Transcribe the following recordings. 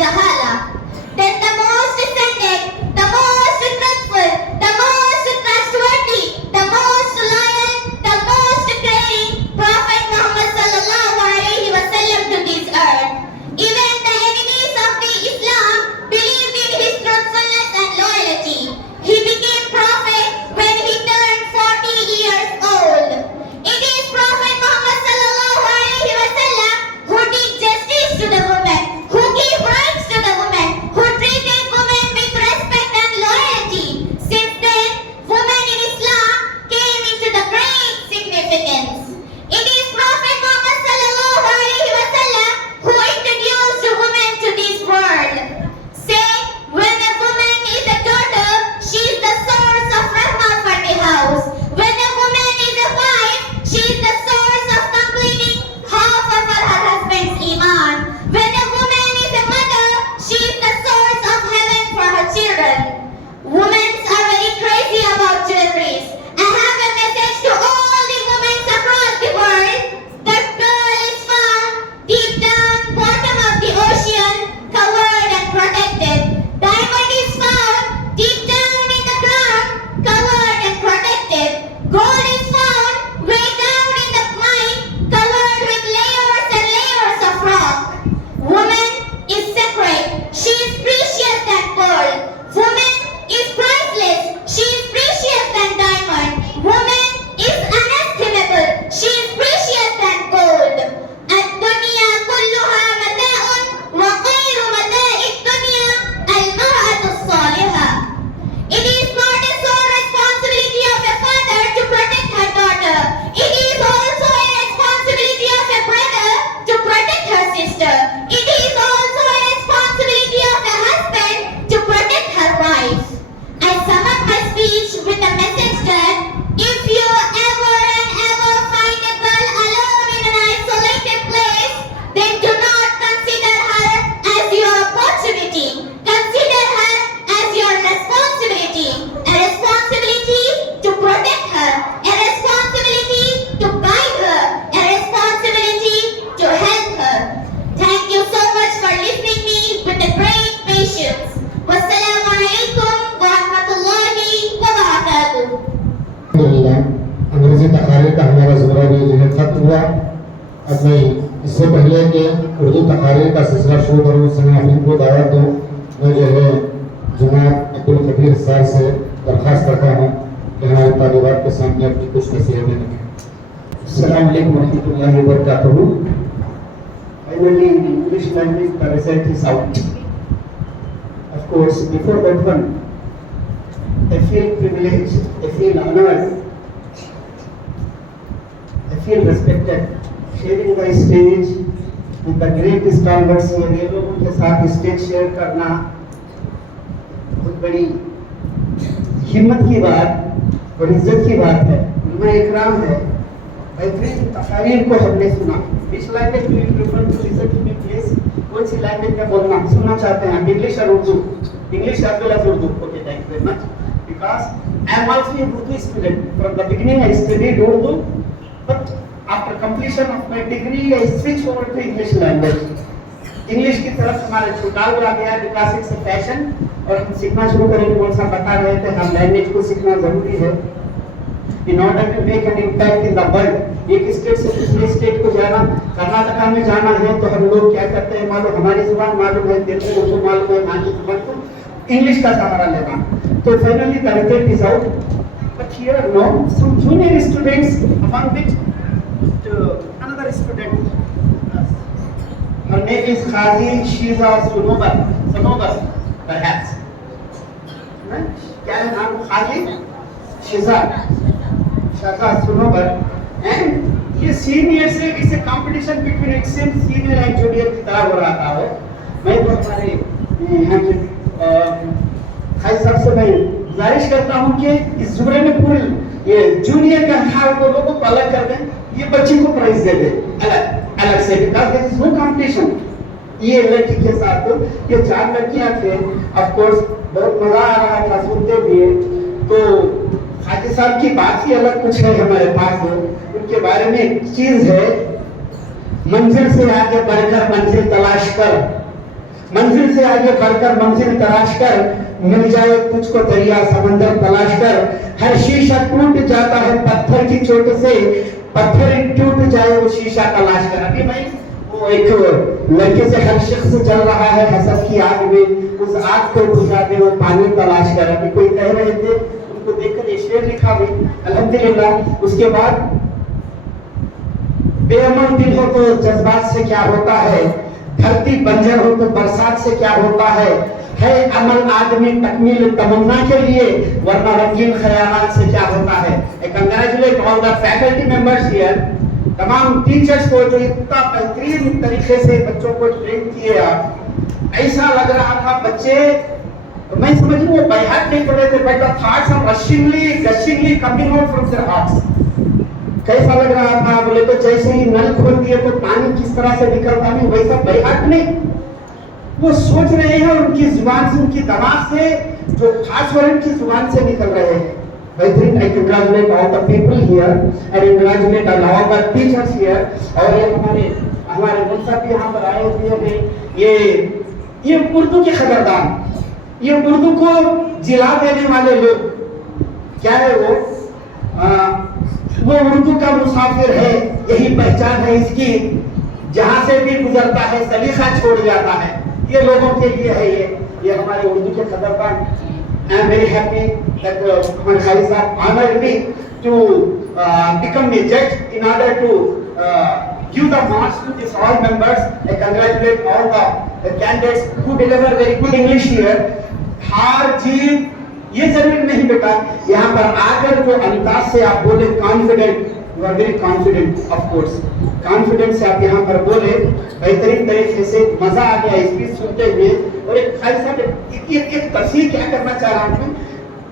jahala. Then the most ascended, the most truthful, the most trustworthy, the most loyal, the most caring Prophet Muhammad sallallahu alaihi wasallam to this earth. Even the enemies of the Islam believed in his truthfulness and loyalty. He became prophet when he turned 40 years old. It is Prophet Muhammad sallallahu alaihi wasallam who did justice to the woman, who gave rights to the woman, who treated women with respect and loyalty. Since then, women in Islam came into the great significance. It is Prophet Muhammad sallallahu alaihi wasallam who introduced women to this world. Say, when a woman is a daughter, she is the source of rahmah for the house. When a woman is a wife, she is the source of completing half of her husband's iman. When a woman is a mother, she is the source of heaven for her children. Women are very crazy about jewelries. I have a message to all the women across the world. The pearl is found deep down bottom of the ocean, covered and protected. Diamond is found deep down in the ground, covered and protected. Gold is found way down in the mine, covered with layers and layers of rock. Woman is sacred. She is precious than gold. Woman is priceless. She is precious than diamond. Woman is inestimable. She is precious than gold. الدنيا كلها متاع وخير متاع الدنيا المرأة الصالحة. It is not a sole responsibility of a father to protect her daughter. It is also a responsibility of a brother to protect her sister. It is also a responsibility of a husband to protect her wife. I sum up my speech with a message that if you ever and ever find a girl alone in an isolated place, then do not consider her as your opportunity. Consider her as your responsibility. A responsibility to protect her. A responsibility to guide her. A responsibility to help her. Thank you so much for listening me with a great patience. Wassalamu alaikum wa rahmatullahi wa barakatuh. الحمدللہ انگریزی تقاریر کا ہمارا زمرہ بھی جو ہے ختم ہوا. اب میں اس سے پہلے کہ اردو تقاریر کا سلسلہ شروع کروں سامعین کو دعوت دوں، میں جو ہے جناب عبدالقدیر صاحب سے درخواست کرتا ہوں کہ ہمارے طالبات کے سامنے اپنی کچھ نصیحتیں رکھیں. السلام علیکم ورحمۃ اللہ وبرکاتہ. Finally, in English language, the result is out. Of course, before that one, I feel privileged, I feel honored, I feel respected, sharing the stage with the great stalwarts here. یہ لوگوں کے ساتھ اسٹیج شیئر کرنا بہت بڑی ہمت کی بات اور عزت کی بات ہے. علماء اکرام ہے. بہترین تقاریر کو ہم نے سنا. Which language do you prefer to listen to me, please? کون سی لینگویج میں بولنا سننا چاہتے ہیں؟ انگلش اور Urdu? English as well as Urdu. Okay, thank you very much. Because I am also a Urdu student. From the beginning I studied Urdu, but after completion of my degree I switched over to English language. English کی طرف ہمارے چھٹاؤ آ گیا because it's a passion اور ہم سیکھنا شروع کریں گے. کون سا بتا رہے تھے ہم لینگویج کو سیکھنا ضروری ہے in order to make an impact in the world. ایک اسٹیٹ سے دوسرے اسٹیٹ کو جانا، کرناٹکا میں جانا ہے تو ہم لوگ کیا کرتے ہیں معلوم، ہماری زبان معلوم ہے، دل میں اردو معلوم ہے، ہماری زبان کو انگلش کا سہارا لینا. تو finally the result is out. But here no, some junior students among which another student, her name is Khazi Shiza Sunobar perhaps. کیا ہے نام؟ خالی شیزا سنوبر. اینڈ یہ سینئر سے اسے کمپٹیشن بٹوین ایک سیم سینئر اینڈ جونیئر کی طرح ہو رہا تھا. میں تو ہمارے یہاں کے بھائی صاحب سے میں گزارش کرتا ہوں کہ اس زمرے میں پورے یہ جونیئر کا ہر کو لوگوں کو الگ کر دیں، یہ بچی کو پرائز دے دیں الگ الگ سے. Because there is no competition. یہ لڑکی کے ساتھ یہ 4 لڑکیاں تھے. آف کورس بہت مزہ آ رہا تھا سنتے ہوئے. تو حاجی صاحب کی بات ہی الگ کچھ ہے ہمارے پاس. ان کے بارے میں ایک چیز ہے، منزل سے آگے بڑھ کر منزل تلاش کر، منزل سے آگے بڑھ کر منزل تلاش کر، مل جائے تجھ کو دریا سمندر تلاش کر، ہر شیشہ ٹوٹ جاتا ہے پتھر کی چوٹ سے، پتھر ٹوٹ جائے وہ شیشہ تلاش کر۔ ابھی بھائی وہ ایک لڑکے سے ہر شخص چل رہا ہے حسد کی آگ میں، اس آگ کو بجھا دے وہ پانی تلاش کر۔ ابھی کوئی کہہ رہے تھے، ان کو دیکھ کر یہ شعر لکھا بھی الحمدللہ۔ اس کے بعد بے امن دل ہو تو جذبات سے کیا ہوتا ہے، دھرتی بنجر ہو تو برسات سے کیا ہوتا ہے عمل آدمی تکمیل تمنا کے لیے، ورنہ رنگین خیالات سے کیا ہوتا ہے۔ I congratulate all the faculty members here، تمام ٹیچرز کو جو اتنا بہترین طریقے سے بچوں کو ٹرین کیے آپ۔ ایسا لگ رہا تھا بچے، میں سمجھ وہ بائی ہارٹ نہیں کر رہے تھے، but the thoughts are gushingly coming out from their hearts۔ کیسا لگ رہا تھا بولے تو جیسے ہی نل کھول دیے تو پانی کس طرح سے نکلتا نہیں، ویسا بائی ہارٹ نہیں، وہ سوچ رہے ہیں اور ان کی زبان سے، ان کی دماغ سے جو خاص ورن کی زبان سے نکل رہے ہیں۔ بہترین I congratulate all the people here and congratulate all the teachers here۔ اور یہ ہمارے منصب بھی یہاں پر آئے ہوئے ہیں، یہ اردو کے خبردار، یہ اردو کو جلا دینے والے لوگ، کیا ہے وہ اردو کا مسافر ہے، یہی پہچان ہے اس کی، جہاں سے بھی گزرتا ہے سلیقہ چھوڑ جاتا ہے، یہ لوگوں کے لیے ہے یہ ہمارے اردو کے خبردار۔ I am very happy that Muhammad Khalid sir honored me to become a judge in order to give the marks to these all members۔ I congratulate all the candidates who deliver very good English here۔ ہار جیت یہ ضروری نہیں بیٹا، یہاں پر آ کر جو انداز سے آپ بولے confident, you are very confident, of course confident سے آپ یہاں پر بولے، بہترین طریقے سے مزہ آ گیا اسپیچ سنتے ہوئے۔ اور ایک خاص ایک تفصیل کیا کرنا چاہ رہا ہوں،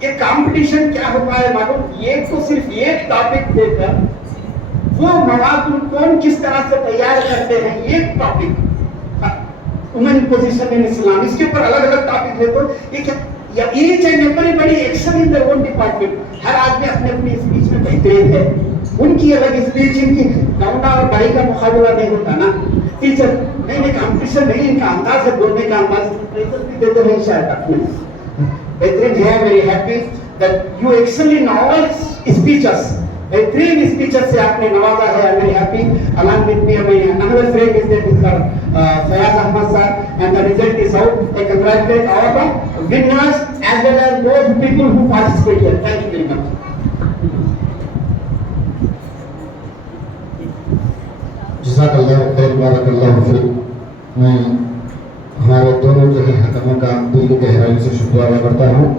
ایک کمپٹیشن کیا ہوتا ہے معلوم، یہ تو صرف ایک ٹاپک دے کر وہ مواد کون کس طرح سے تیار کرتے ہیں، ایک topic woman position in Islam, اس کے اوپر الگ الگ ٹاپک ہے، تو each and everybody excel in their own department, ہر آدمی اپنے اپنی اسپیچ میں بہترین ہے، ان کی الگ اسپیچ، ان کی ڈاؤنا اور بڑائی کا مقابلہ نہیں ہوتا نا۔ ٹیچر نہیں کمپٹیشن نہیں، ان کا انداز ہے بولنے کا انداز بھی دیتے ہیں شاید اپنے بہترین ہے۔ Very happy that you excel in all speeches, بہترین اسپیچز سے آپ نے نوازا ہے۔ Very happy along with me my another friend is there Mr. Fayaz Ahmad sir, and the result is out। I congratulate all the winners as well as those people who participate here। Thank you very much۔ جزاک اللہ خیر، بارک اللہ fake. میں ہمارے دونوں جو ہے حکموں کا دل کی گہرائی سے شکریہ ادا کرتا ہوں،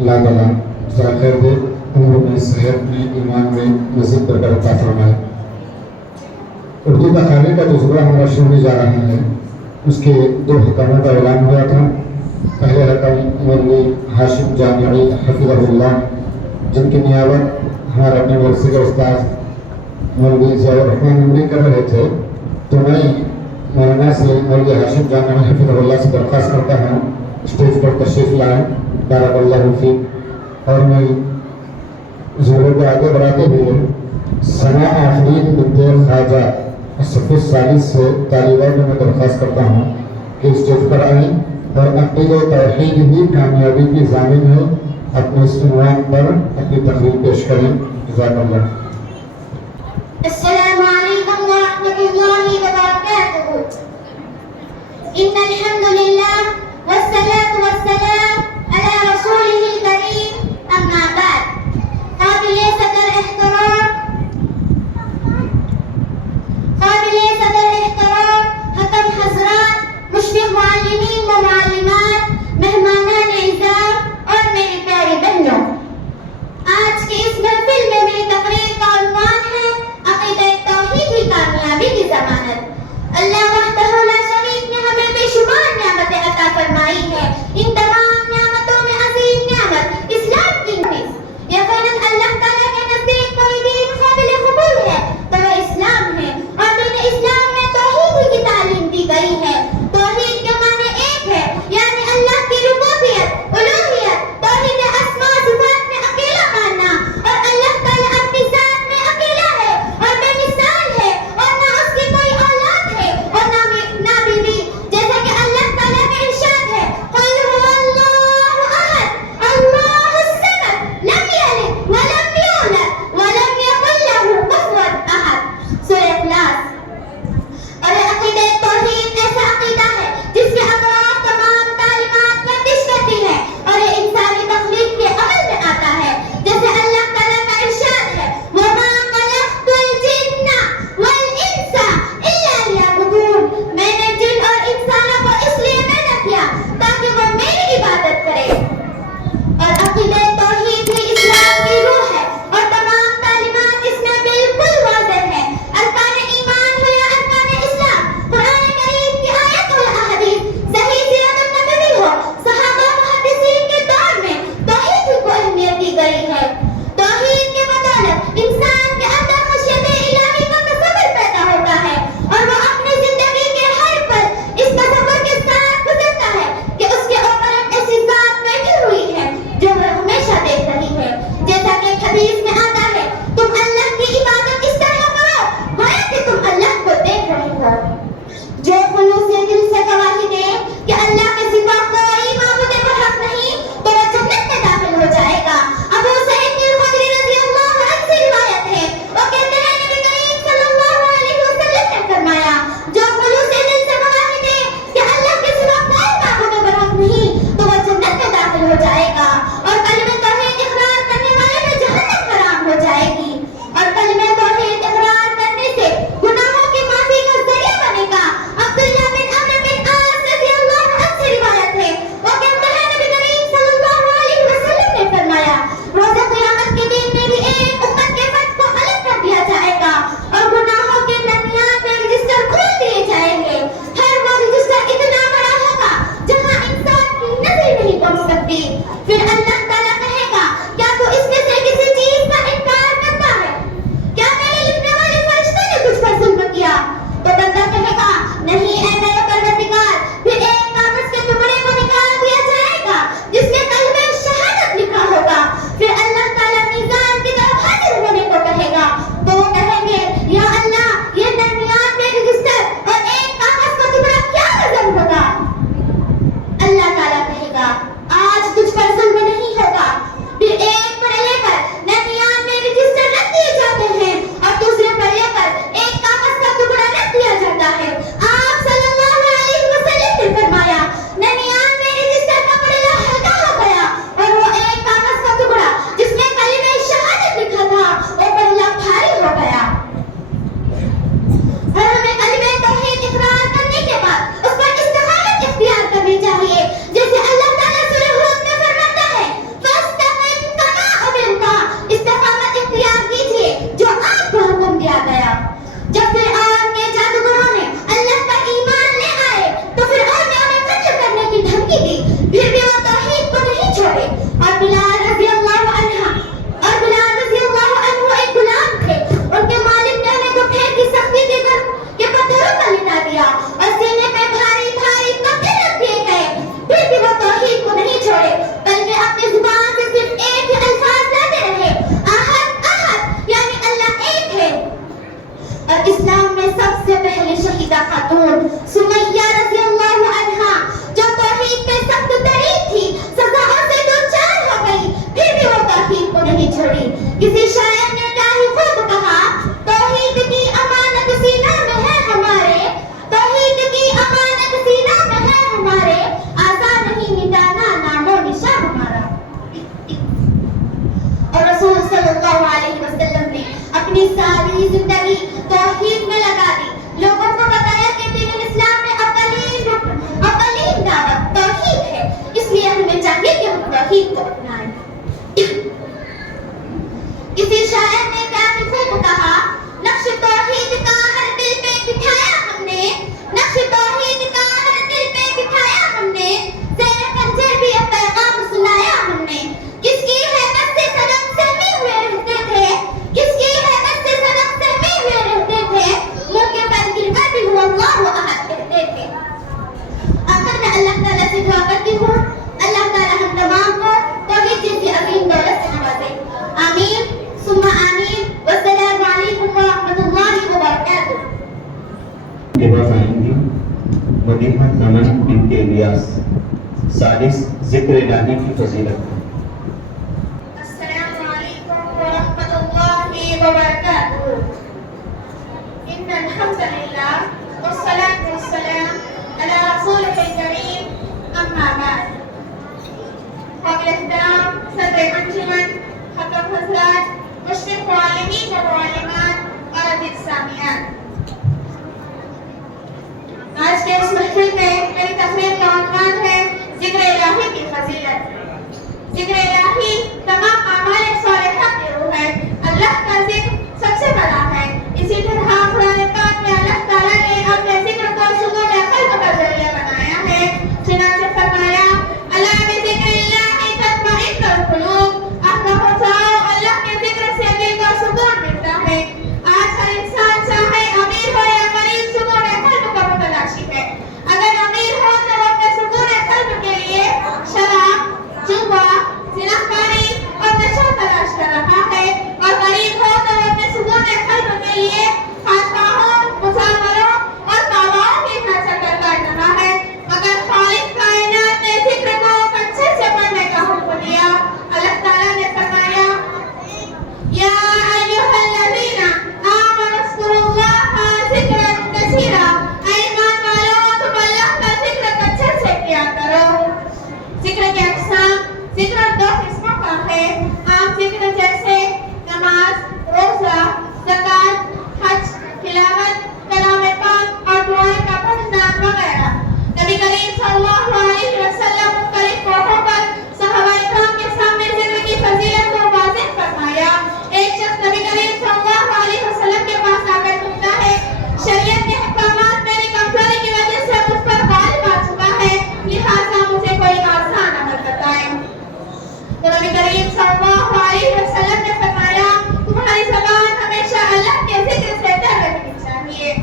اللہ تعالیٰ جزاک خیر دے، عمر میں، صحت میں، ایمان میں مزید برکت عطا فرمائے۔ اردو تقاریر کا تجربہ ہمارا شروع ہونے جا رہا ہے، اس کے 2 حکموں کا اعلان ہوا تھا۔ پہلے حکم مولوی ہاشم جامعی حفظہ اللہ، جن کی نیابت ہمارے اپنے مدرسے کے استاد مولوی ضیاء الرحمن عمری کر رہے تھے، تو میں مولانا سے مولوی ہاشم جامعی حفظہ اللہ سے درخواست کرتا ہوں اسٹیج پر تشریف لائیں، بارک اللہ فیک۔ اور میں زوروں کو آگے بڑھاتے ہوئے ثنا آفرین بنت خواجہ صف الثالث سے طالبات میں درخواست کرتا ہوں کہ اسٹیج پر آئیں اور عقیدہ و توحید ہی کامیابی کی ضامن ہے، اپنے اس عنوان پر اپنی تقریر پیش کریں۔ جزاک اللہ۔ السلام علیکم ورحمۃ اللہ وبرکاتہ۔ ان الحمد للہ والصلاة والسلام علی رسولہ الکریم، اما بعد۔ قابل صدر احترام حکم حضرات، مشفق معلمین و معلمات، مہمانان اعزاز اور میری پیاری بہنوں، آج کی اس محفل میں میری تقریر کا عنوان ہے عقیدہ توحید ہی کامیابی کی ضمانت۔ اللہ وحدہ لا شریک نے ہمیں بے شمار نعمتیں توحید کو اپنائیں. کسی شاعر نے کافی خوب کہا, نقش توحید کا ہر دل پہ بٹھایا ہم نے, نقش توحید کا ہر دل پہ بٹھایا ہم نے, زیر خنجر بھی اب پیغام سنایا ہم نے. کس کی حیبت سے صنم سہمے ہوئے رہتے تھے, کس کی حیبت سے صنم سہمے ہوئے رہتے تھے, منہ کے پر گر کر بھی هو اللہ احد کہتے تھے. آخر میں اللہ تعالیٰ سے دعا کرتی ہوں, اللہ تعالیٰ ہم تمام کو توحید جیسی عظیم دولت سے نوازے. آمین ثم آمین. والسلام علیکم ورحمۃ اللہ وبرکاتہ. کے بعد آئیں گی مدیحہ زمن بنت الیاس. سادس, ذکر الہی کی فضیلت. السلام علیکم ورحمۃ اللہ وبرکاتہ. ان الحمد للہ والصلاة والسلام علی رسولہ الکریم, اما بعد. قابل احترام صدر انجمن, حضرت حضرات, مشرف معلمین و معلمات اور عزیز سامعین, آج کے اس محفل میں میری تقریر کا عنوان ہے ذکر الہی کی فضیلت. ذکر الہی تمام اعمال صالحہ کی روح ہے. اللہ کا ذکر سب سے بڑا ہے. اسی طرح قرآن پاک میں اللہ تعالیٰ نے اپنے ذکر کو سکون قلب کا ذریعہ بنایا ہے. چنانچہ فرمایا, الا بذکر اللہ تطمئن القلوب. آپ کو جاؤ, اللہ کے ذکر سے دل کو سکون ملتا ہے. آج ہر انسان چاہے امیر ہو یا غریب, سکون قلب کا متلاشی ہے. اگر امیر ہو تو وہ اپنے سکون قلب کے لیے شراب, جوا, زناکاری اور نشہ تلاش کر رہا ہے, اور غریب ہو تو وہ اپنے سکون قلب کے لیے خانقاہوں, مزامروں اور باواؤں کی خرچہ کر رہا ہے. مگر خالق کائنات نے ذکر کو اچھے سے پڑھنے کا حکم دیا. اللہ تعالیٰ نے فرمایا, یا ایھا الذین آمنوا اذکروا اللہ ذکرا کثیرا. اے ایمان والو, تم اللہ کا ذکر اچھے سے کیا کرو. ذکر کے اقسام, ذکر دو قسموں کا ہے. عام ذکر جیسے نماز, روزہ, زکوٰۃ, حج, تلاوت, کلام پاک اور دعائیں کا پڑھنا وغیرہ. نبی کریم صلی اللہ علیہ وسلم مختلف موقعوں پر صحابہ کرام کے سامنے ذکر کی فضیلت کو واضح فرمایا. ایک شخص نبی کریم صلی اللہ علیہ وسلم کے پاس آ کر پوچھتا ہے, شریعت کے احکامات میری کمزوری کی وجہ سے مجھ پر غالب آ چکا ہے, لہٰذا مجھے کوئی آسان عمل بتائیں. تو نبی کریم صلی اللہ علیہ وسلم نے فرمایا, تمہاری زبان ہمیشہ اللہ کے ذکر سے تر رہنی چاہیے.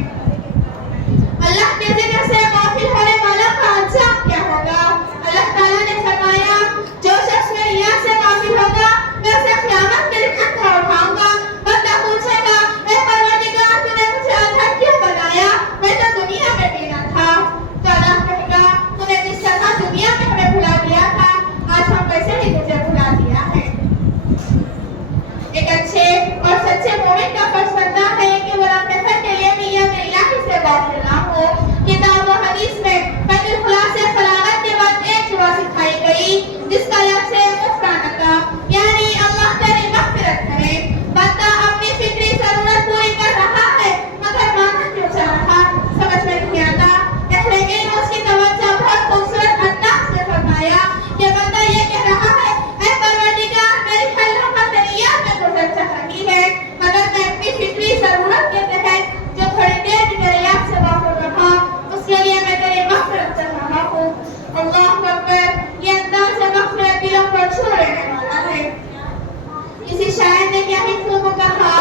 اللہ کے ذکر سے غافل ہونے والوں کا انجام کیا ہوگا؟ اللہ تعالیٰ نے فرمایا, جو شخص میری یاد سے غافل ہوگا میں اسے قیامت کے دن اندھا اٹھاؤں گا. بندہ پوچھے گا, اے پروردگار, تو نے مجھے اندھا کیوں بنایا, میں تو دنیا میں بینا تھا. تو اللہ کہے گا, تو نے جس طرح دنیا میں ہمیں بھلا دیا تھا, آج ہم ویسے ہی تجھے بھلا دیا ہے. ایک اچھے اور سچے مومن کا فرض بنتا ہے کہ وہ اپنے سر کے لیے نیت الہی سے غافل نہ ہو. کتاب و حدیث میں بیت الخلا سے فراغت کے بعد ایک دعا سکھائی گئی جس کا لفظ ہے غفرانک, یعنی اللہ تیری مغفرت کرے. بندہ اپنی فطری ضرورت پوری کر رہا ہے مگر مانا کیوں چاہ رہا, سمجھ میں نہیں آتا. اہل علم اس کی توجہ بہت خوبصورت انداز سے فرمایا کہ بندہ یہ کہہ رہا ہے, اے پروردگار, میری ہر لمحہ تیری یاد میں گزر چاہ رہی ہے, مگر میں اپنی فطری ضرورت کے تحت جو تھوڑی دیر بھی تیری یاد سے غافل رہا, اس کے لیے میں تیری مغفرت چاہ رہا ہوں. اللہ اکبر, یہ انداز مغفرت دلوں کو چھو لینے والا ہے. کسی شاعر نے کیا ہی خوب کہا,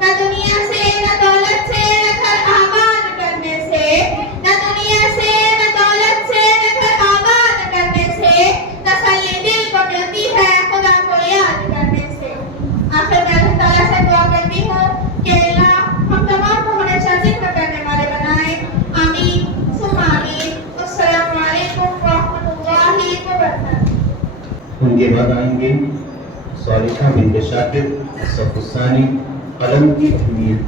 نہ دنیا سے, نہ دولت سے, نہ گھر آباد کرنے سے, نہ دنیا سے, نہ دولت سے, نہ گھر آباد کرنے سے, تسلی دل کو ملتی ہے خدا کو یاد کرنے سے. آخر میں اللہ تعالیٰ سے دعا کرتی ہوں کہ اللہ ہم تمام کو ہمیشہ ذکر کرنے والے بنائیں. آمین ثم آمین. السلام علیکم ورحمۃ اللہ وبرکاتہ. ان کے بعد آئیں گے صالحہ بنت شاکر, الصف الثانی, قلم کی اہمیت.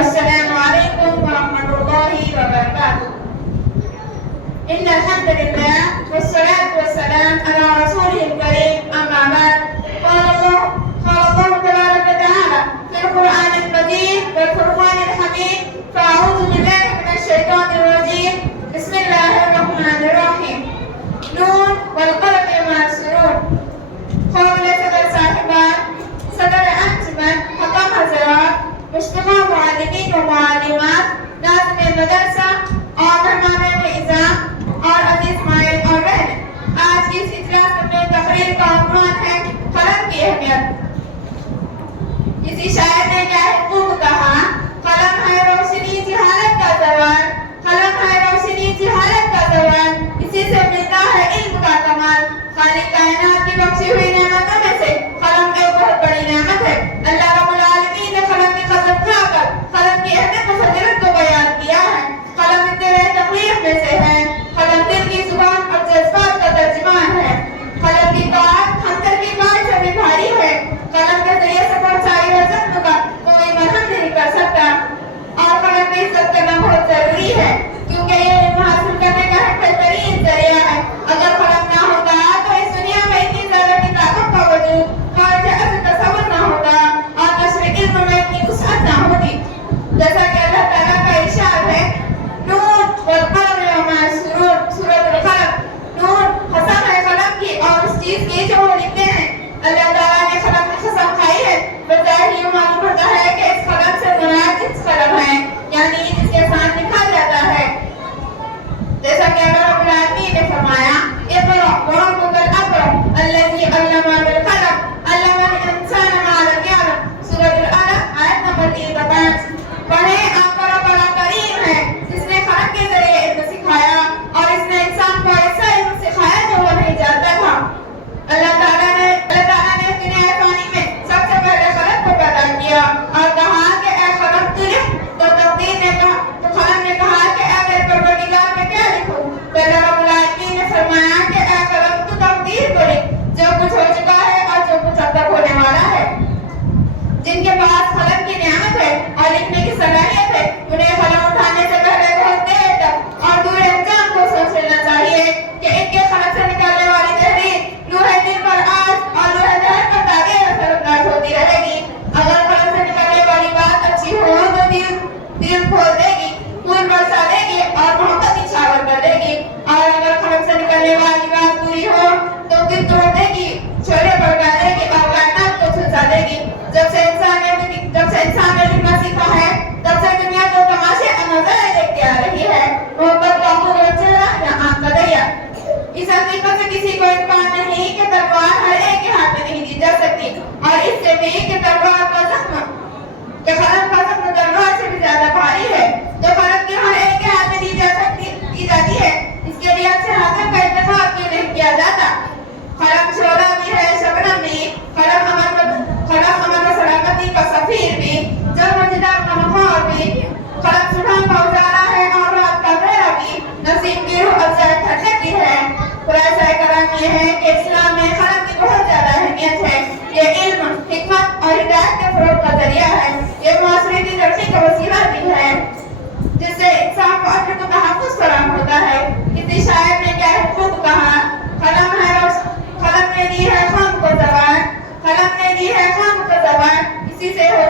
السلام علیکم ورحمۃ اللہ وبرکاتہ. ان الحمد للہ والصلاة والسلام علی رسولہ الکریم, اما بعد. قال الله تبارك وتعالى في القرآن المجيد والفرقان الحميد, فأعوذ بالله من الشيطان الرجيم, بسم الله الرحمن الرحيم. نون والقلم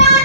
5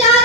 4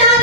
4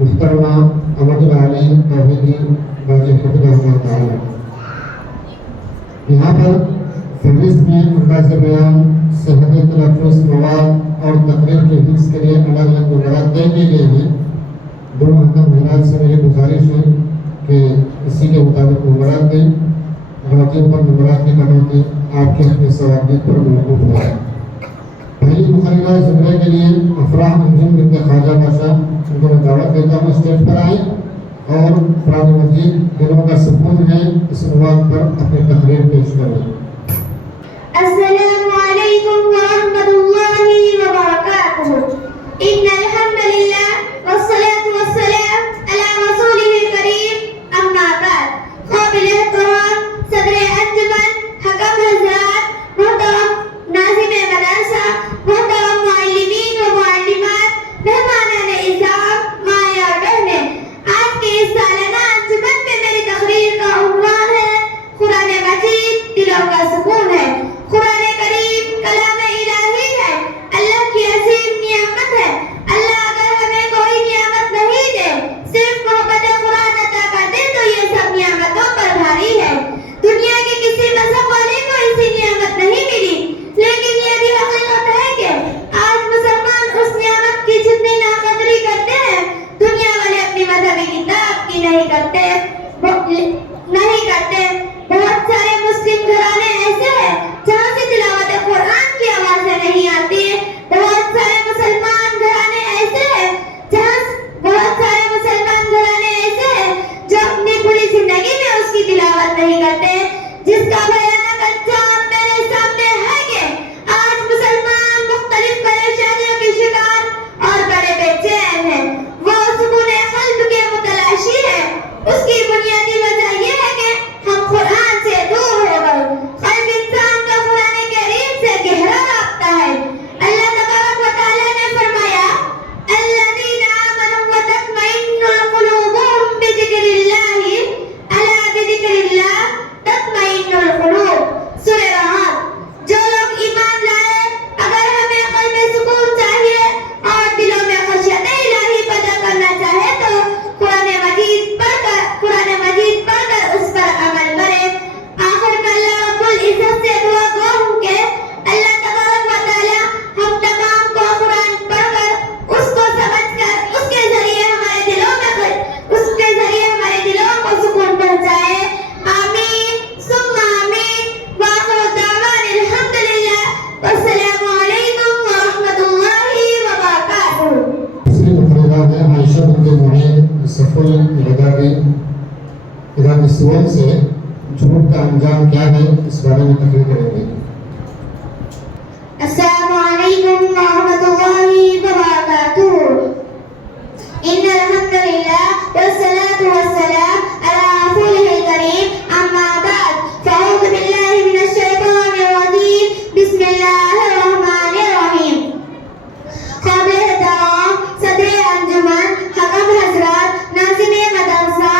محترمہ امد العلی توحیدی واجب حفظہ تعالی. یہاں پر فہرست میں انداز بیان، صحت تلفظ، مواد اور تقریر کے حفظ کے لیے الگ الگ نمبرات طے کیے گئے ہیں. دونوں حکم حضرات سے میری گزارش ہے کہ اسی کے مطابق نمبرات دیں. غلطیوں پر نمبرات کی کٹوتی آپ کے اپنے ثوابیت پر موقوف ہے. پہلی مخرجہ زمرے کے لیے افراح انجم بنت خواجہ بادشاہ، ان کو میں دعوت دیتا ہوں اسٹیج پر آئیں اور قرآن مجید دلوں کا سکون ہے اس عنوان پر اپنی تقریر پیش کریں. السلام علیکم ورحمۃ اللہ وبرکاتہ. ان الحمد للہ والصلاة والسلام علی رسولہ الکریم، اما بعد. قابل احترام صدر انجمن، حکم حضرات، محترم ناظم مدرسہ، محترم معلمین و معلمات، مہمانان اعزام، مائیں اور بہنیں، آج کے اس سالانہ انجمن میں میری تقریر کا عنوان ہے قرآن مجید دلوں کا سکون ہے. قرآن کریم کلام الہی ہے، اللہ کی عظیم نعمت ہے. اللہ اگر ہمیں کوئی نعمت نہیں دے، صرف محبت قرآن عطا کر دے تو یہ سب نعمتوں پر بھاری ہے. دنیا کے کسی مذہب والے کو ایسی نعمت نہیں ملی، لیکن یہ بھی حقیقت ہے کہ آج مسلمان اس نعمت کی جتنی ناقدری کرتے ہیں، دنیا والے اپنی مذہبی کتاب کی نہیں کرتے. بہت سارے مسلم گھرانے ایسے ہیں جہاں سے تلاوت قرآن کی آوازیں نہیں آتی. بہت سارے مسلمان گھرانے ایسے ہیں جو اپنی پوری زندگی میں اس کی تلاوت نہیں کرتے، جس کا بھیانک انجام میرے سامنے ہے کہ آج مسلمان مختلف پریشانیوں کی شکار اور بڑے بے چین ہیں. وہ سکون قلب کے متلاشی ہے. اس کی بنیادی وجہ یہ ہے کہ ہم قرآن سے دور ہو گئے. قلب انسان کا قرآن کریم سے گہرا رابطہ ہے. اللہ تبارک و تعالیٰ نے فرمایا الذین آمنوا وتطمئن قلوبهم بذکر اللہ الا بذکر اللہ تطمئن القلوب. سورہ رحمٰن. جو لوگ ایمان لائے، اگر ہمیں قلب میں سکون چاہیے اور دلوں میں خشیت الہی پیدا کرنا چاہے تو قرآن مجید پڑھ کر اس پر عمل کرے. آخر میں اللہ رب العزت سے دعا گو ہوں کہ اللہ تبارک و تعالیٰ ہم تمام کو قرآن پڑھ کر اس کو سمجھ کر اس کے ذریعے ہمارے دلوں کو سکون پہنچائے. آمین ثم آمین. وآخر دعوانا الحمدللہ والسلام علیکم ورحمۃ اللہ وبرکاتہ. دوسری مخرجہ ہے عائشہ بنت معین صف الغداوی. ادارہ سول سے جھوٹ کا انجام کیا ہے اس بارے میں تقریر کریں گے. السلام علیکم ورحمۃ اللہ وبرکاتہ. ان الحمد للہ والصلاة والسلام علی رسولہ الکریم، اما بعد. فاعوذ باللہ من الشیطان الرجیم. بسم اللہ الرحمن الرحیم. قابل احترام صدر انجمن، حکم حضرات، ناظم مدرسہ،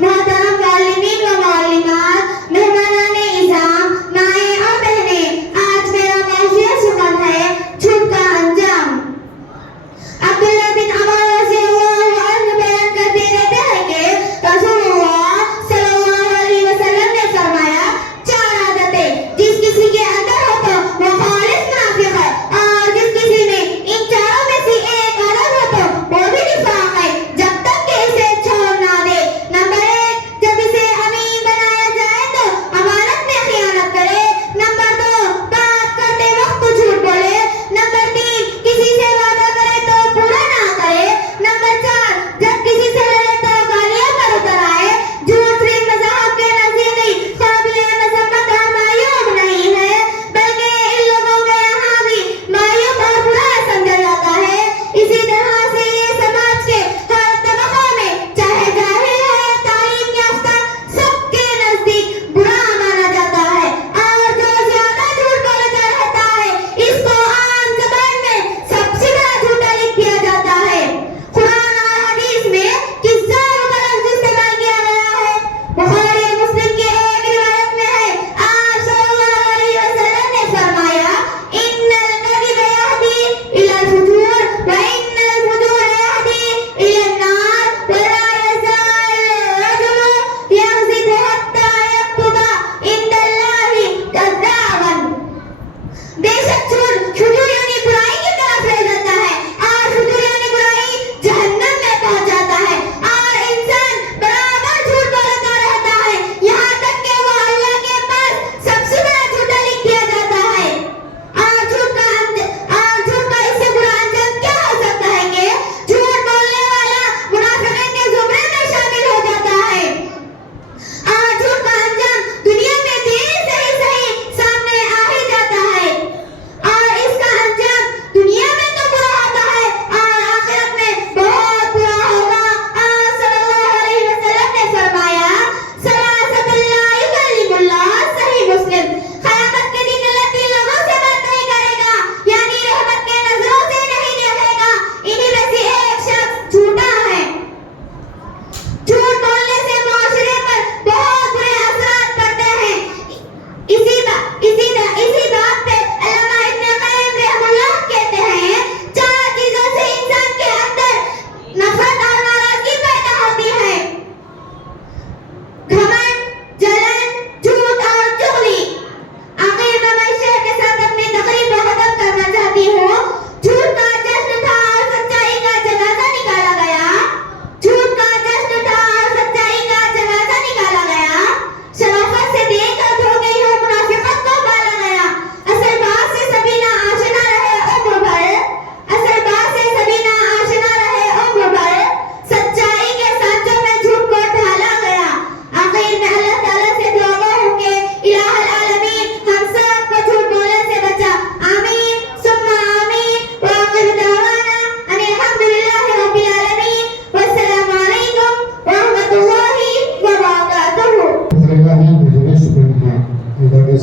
محترم معلمین و معلمات، مہمانان اعزام، مائیں اور بہنیں، آج میرا موضوع سخن ہے جھوٹ کا انجام. عبداللہ بن عمر رضی اللہ عنہ بیان کرتے رہتے ہیں کہ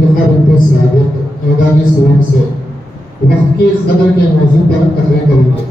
بنت صادق اعدادی سورم سے وقت کی قدر کے موضوع پر تقریر کروں گے.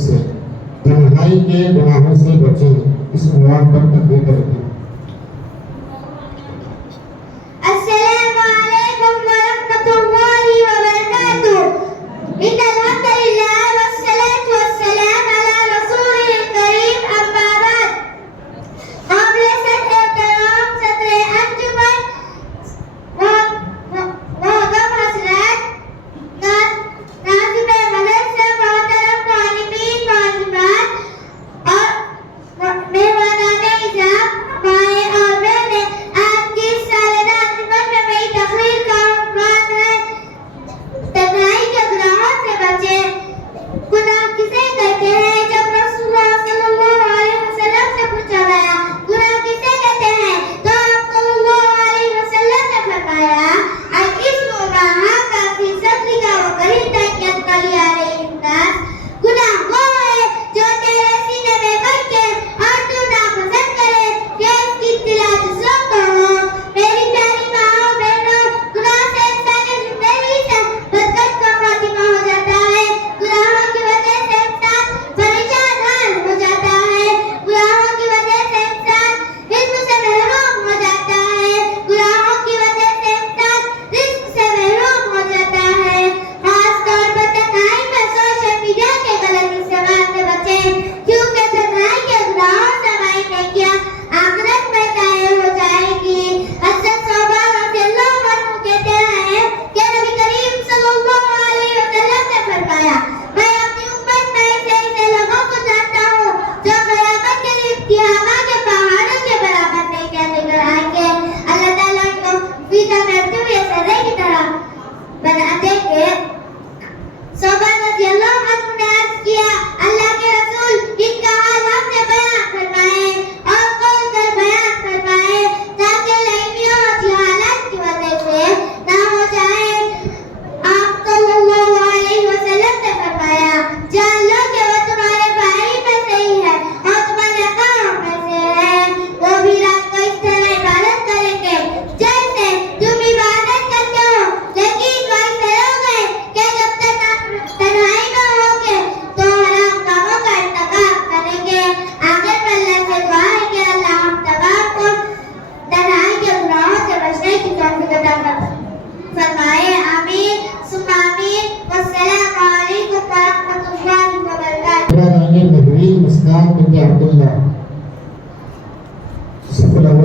سے تنہائی کے گناہوں سے بچیں اس عنوان پر تقریر کرتی ہوں. السلام علیکم ورحمۃ اللہ وبرکاتہ. ان الحمد للہ والصلاة والسلام علی رسول الکریم اما بعد. قابل صدر احترام صدر انجمن محترم حضرات، ناظم مدرسہ محترم معلمین معلمات اور مہمانان اعزام،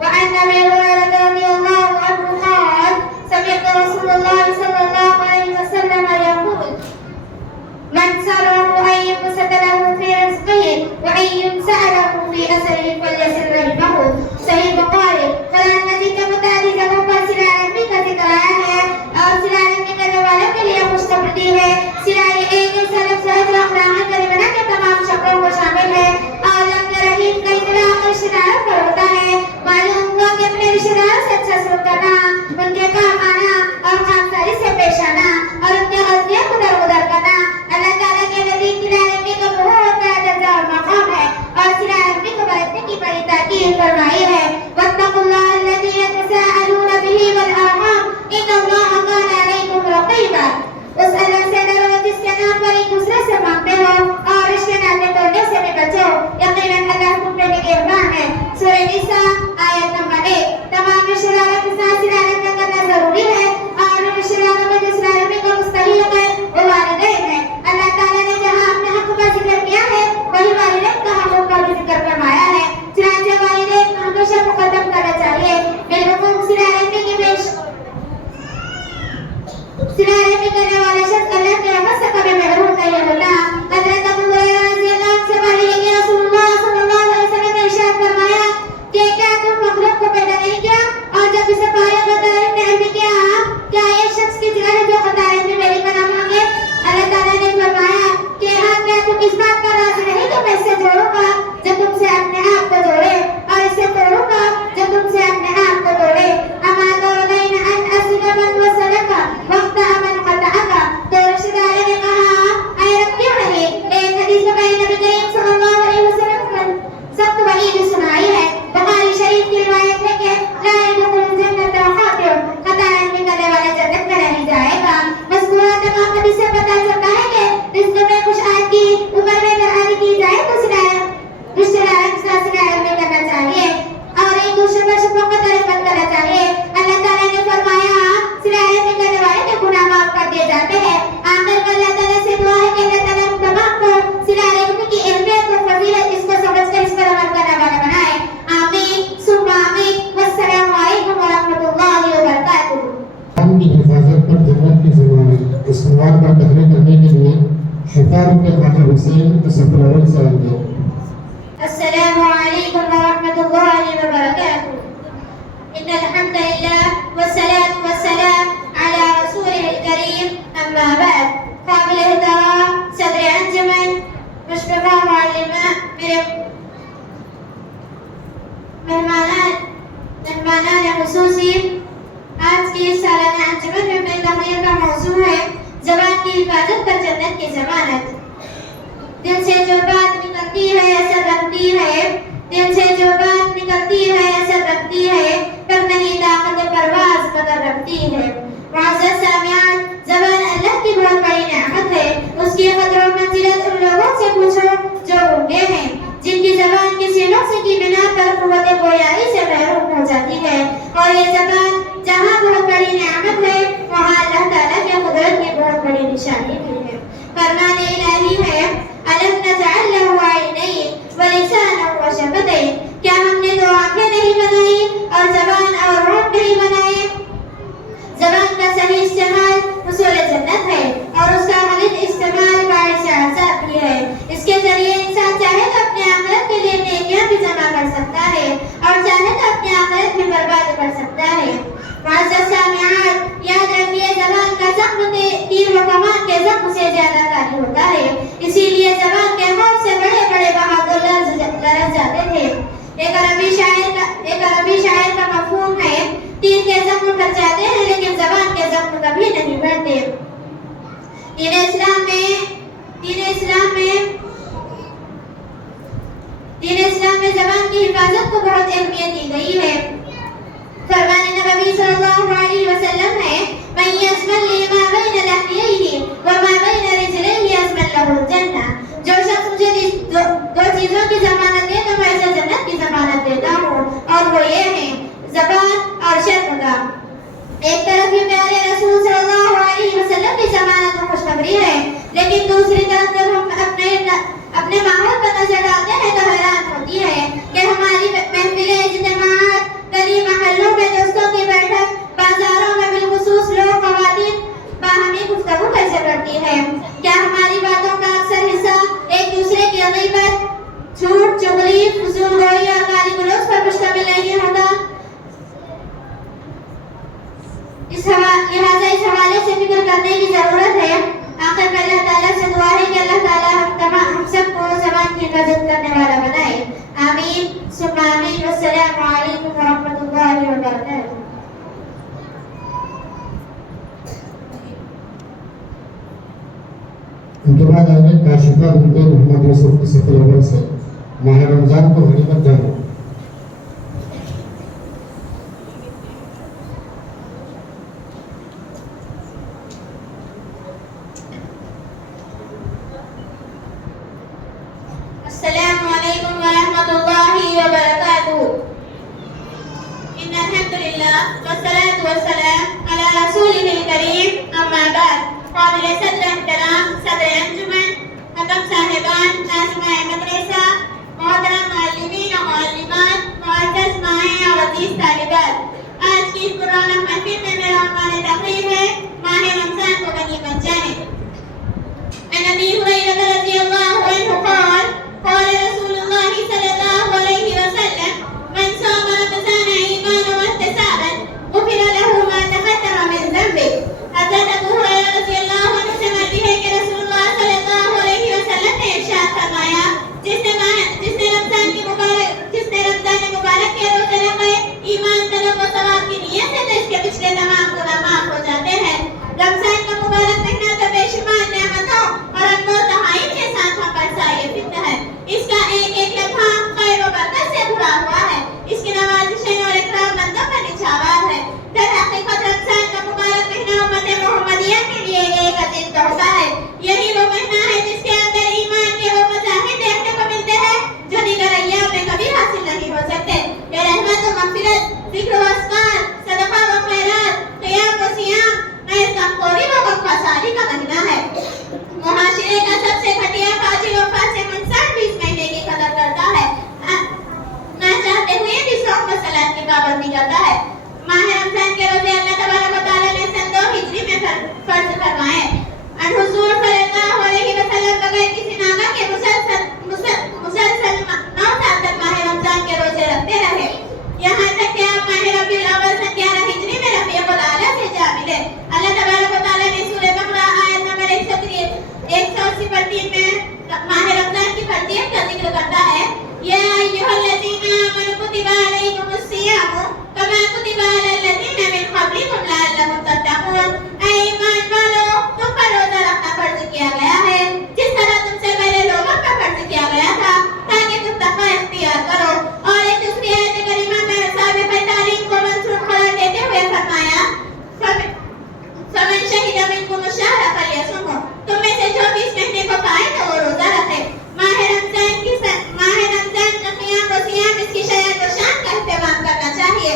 وعن ابي هريره رضي الله عنه قال سمعت رسول الله صلى الله عليه وسلم يقول من سره ان يبسط له في رزقه وان ينسأ له في اثره فليصل رحمه. صحیح بخاری. قرآن مجید کے متعدد جگہوں پر صلہ رحمی کا ذکر آیا ہے اور صلہ رحمی کرنے والوں کے لیے خوشخبری ہے. صلہ ایک سلف سہج و اخلاق کریمہ کے تمام شکلوں کو شامل ہے اور رب رحیم کا اطلاق رشتہ داروں پر ہوتا ہے. معلوم ہوا کہ اپنے رشتہ داروں سے اچھا سلوک کرنا، ان کے کام آنا اور خاکساری سے پیش آنا اور ان کے غلطیوں کو درگزر کرنا اللہ تعالیٰ کے نزدیک صلہ رحمی کا بہت بڑا درجہ اور مقام ہے اور صلہ رحمی کو برتنے کی بڑی تاکید فرمائی ہے. واتقوا الله الذي تساءلون به والارحام ان الله كان عليكم رقيبا. اس اللہ سے ڈرو جس کے نام پر ایک دوسرے سے مانگتے ہو اور رشتے ناطے توڑنے سے بھی بچو، یقیناً اللہ تم پہ نگہبان ہے. سورہ نساء آیت نمبر 1. تمام رشتے داروں کے ساتھ صلہ رحمی کرنا ضروری ہے اور رشتے داروں میں جس صلہ رحمی کا مستحق ہے وہ والدین ہے. اللہ تعالیٰ نے جہاں اپنے حق کا ذکر کیا ہے وہی والدین کا حقوق کا بھی ذکر فرمایا ہے. چنانچہ والدین کو ہمیشہ مقدم کرنا چاہیے. بالحقوق صلہ رحمی کی صلہ رحمی کرنے والا شخص اللہ کی رحمت سے کبھی محروم نہیں ہوتا. حضرت ابو ہریرہ رضی اللہ عنہ سے بات ہے کہ رسول اللہ صلی اللہ علیہ وسلم نے ارشاد فرمایا کہ کیا تم مخلوق کو پیدا نہیں کیا اور جب اسے پارے بطور نعمت کیا کیا یہ شخص کی طرح ہے جو خطا ہے میری پناہ مانگے. اللہ تعالیٰ نے فرمایا کہ ہاں کیا تم اس بات پر راضی نہیں کہ میں اسے جوڑوں گا جو تم سے اپنے آپ کو جوڑے اور اسے توڑوں گا جو تم سے اپنے آپ کو توڑے. اما ترضین ان اسلم من وصلک وقت امن قطعک. تو رشتہ داروں نے کہا اے رب کیوں نہیں. ایک حدیث میں نبی کریم صلی اللہ علیہ وسلم نے سخت وعید سنائی ہے. بخاری شریف کی روایت ہے کہ لا يدخل الجنة خاطئ. خطا رحمی کرنے والا جنت میں نہیں جائے گا. مذکورہ تمام حدیث سے پتہ چلتا ہے کہ رزق میں کچھ آج کی عمر میں اگر آدھی کی جائے تو رشتہ داروں کے ساتھ صلہ رحمی کرنا چاہیے اور ایک دوسرے پر شفقت اور رحمت کرنا چاہیے. اللہ تعالیٰ نے فرمایا صلہ رحمی کرنے والے کے گناہ معاف کر دیے جاتے ہیں. آخر میں اللہ تعالیٰ سے دعا ہے کہ اللہ تعالیٰ ہم تمام کو صلہ رحمی کی اہمیت اور فضیلت اس کو سمجھ کر اس پر عمل کرنے والا بنائے. آمین ثم آمین. والسلام علیکم ورحمۃ اللہ وبرکاتہ. قوم کی حفاظت پر جنت کی ضمانت. اس عنوان پر تقریر کرنے کے لیے شفاء کے خواجہ حسین صف الاول سے آئیں گے. السلام علیکم ورحمۃ اللہ وبرکاتہ. ان الحمد للہ والصلاة والسلام علی رسولہ الکریم. اما بعد. قابل احترام صدر انجمن، مشرفہ معلمہ، میرے مہمانان خصوصی، آج کی اس سالانہ انجمن میں میری تقریر کا موضوع ہے زبان کی حفاظت پر جنت کی ضمانت. دل سے جو بات نکلتی ہے اثر رکھتی ہے. دل سے جو بات نکلتی ہے اثر رکھتی ہے. پر نہیں طاقت پرواز مگر رکھتی ہے. معزز سامعین، زبان اللہ کی بہت بڑی نعمت ہے. اس کی قدر و منزلت ان لوگوں سے پوچھو جو گونگے ہیں، جن کی زبان کسی نقص کی بنا پر قوت گویائی سے محروم ہو جاتی ہے. اور یہ زبان جہاں بہت بڑی نعمت ہے وہاں اللہ تعالیٰ کی قدرت کی بہت بڑی نشانی بھی ہے. فرمان الہی ہے أَلَمْ نَجْعَلْ لَهُ عَيْنَيْنِ وَلِسَانًا وَشَفَتَيْنِ. کیا ہم نے دو آنکھیں نہیں بنائی اور زبان اور ہونٹ نہیں بنائے؟ زبان کا صحیح استعمال حصول جنت ہے اور اس کا غلط استعمال باعث عذاب بھی ہے. اس کے ذریعے انسان چاہے تو اپنے آخرت کے لیے نیکیاں بھی جمع کر سکتا ہے اور چاہے تو اپنی آخرت بھی برباد کر سکتا ہے. معزز سامعین، یاد رکھیے زبان کا زخم تیر و کمان کے زخم سے زیادہ کاری ہوتا ہے. اسی لیے زبان کے خوف سے بڑے بڑے بہادر لرز جاتے تھے. ایک عربی شاعر کا مفہوم ہے تیر کے زخم بچ جاتے ہیں لیکن زبان کے زخم کبھی نہیں بڑھتے. دین اسلام میں زبان کی حفاظت کو بہت اہمیت دی گئی ہے. فرمان نبوی صلی اللہ علیہ وسلم ہے ایک طرف یہ پیارے رسول صلی اللہ علیہ وسلم کی ضمانت و خوشخبری ہے، لیکن دوسری طرف جب ہم اپنے ماحول پر نظر ڈالتے ہیں تو حیران ہوتی ہے کہ ہماری محفلیں، اجتماعات، گلی محلوں میں دوستوں کی بیٹھک، بازاروں میں بالخصوص لوگ خواتین باہمی گفتگو کیسے کرتی ہے؟ کیا ہماری باتوں کا اکثر حصہ ایک دوسرے کی غیبت، جھوٹ، چغلی، فضول گوئی اور گالی گلوچ پر مشتمل نہیں ہوتا؟ لہٰذا اس حوالے سے فکر کرنے کی ضرورت ہے۔ آخر میں اللہ تعالیٰ سے دعا ہے کہ اللہ تعالیٰ ہم سب کو زبان کی حفاظت کرنے والا بنائے۔ آمین ثم آمین۔ والسلام علیکم ورحمۃ اللہ وبرکاتہ۔ ان کے بعد آئیں گے کاشفہ بنت محمد یوسف کی صف الاول سے، ماہ رمضان کو غنیمت جانو۔ السلام علیکم ورحمۃ اللہ وبرکاتہ۔ ان الحمد للہ والصلاة والسلام علی رسولہ الکریم، اما بعد۔ قابل صدر احترام صدر انجمن، حکم صاحبان، ناظمہ مدرسہ، محترم معلمین و معلمات، معزز مائیں اور عزیز طالبات، آج کی اس پررونق محفل میں میرا عنوان تقریر ہے ماہ رمضان کو غنیمت جانے۔ عن ابی ہریرہ رضی اللہ عنہ قال قال رسول اللہ صلی اللہ علیہ وسلم من صام رمضان ایمانا واحتسابا غفر له ما تقدم من ذنبه۔ حضرت ابو ہریرہ رضی اللہ عنہ سے مروی ہے کہ رسول اللہ صلی اللہ علیہ وسلم نے ارشاد فرمایا، جس نے رمضان مبارک کے روزے رکھے ایمان، طلب و ثواب کی نیت سے، تو اس کے پچھلے تمام گناہ معاف ہو جاتے ہیں۔ رمضان کا مبارک مہینہ تو بے شمار نعمتوں اور انمول تحائف کے ساتھ ہم پر سایہ فکر ہے۔ اس کا ایک ایک لمحہ خیر و برکت سے بھرا ہوا ہے، اس کی نوازشیں اور اکرام بندوں پر نچھاور ہے۔ در حقیقت رمضان کا مبارک مہینہ امت محمدیہ کے لیے ایک عظیم تحفہ ہے۔ یہی وہ مہینہ ہے جس کے اندر ایمان کے وہ مظاہر دیکھنے کو ملتے ہیں جو دیگر ایام میں کبھی حاصل نہیں ہو سکتے۔ یہ رحمت و مغفرت، ذکر و اذکار، صدقہ و خیرات، قیام و سیام، محض غمخوری و غمخواری کا مہینہ ہے۔ معاشرے کا سب سے گھٹیا فاجر و فاسق انسان بھی اس مہینے کی قدر کرتا ہے، نہ چاہتے ہوئے بھی صوم و صلاۃ کی پابندی کرتا ہے۔ ماہ رمضان کے روزے اللہ تبارک و تعالیٰ نے سن 2 ہجری میں فرض فرمائے۔ ان حضور صلی اللہ علیہ وسلم بغیر کسی ناغہ کے مسلسل 9 سال تک ماہ رمضان کے روزے رکھتے رہے، یہاں تک کہ آپ ماہ ربیع الاول سن 11 ہجری میں رفیع الاعلیٰ سے جا ملے۔ اللہ تبارک و تعالیٰ نے سورہ بقرہ آیت نمبر 180 میں ماہ رمضان کی فرضیت کا ذکر کرتا ہے، یا ایھا الذین آمنوا کتب علیکم الصیام کما کتب علی الذین من قبلکم لعلکم تتقون۔ اے ایمان والو، تم پر روزہ رکھنا فرض کیا گیا ہے جس طرح تم سے پہلے لوگوں پر فرض کیا گیا تھا، تاکہ تم تقوی اختیار کرو۔ اور ایک دوسری آیت کریمہ میں سابق تعلیم کو منصوب قرار دیتے ہوئے فرمایا، فمن شہد منکم الشہر فلیصمہ، تم میں سے جو بھی اس مہینے کو پائے تو وہ روزہ رکھے۔ ماہ رمضان کا قیام و سیام اس کی شرعت و شان کا اہتمام کرنا چاہیے۔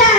4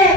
1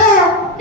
2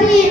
3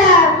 4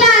4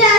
4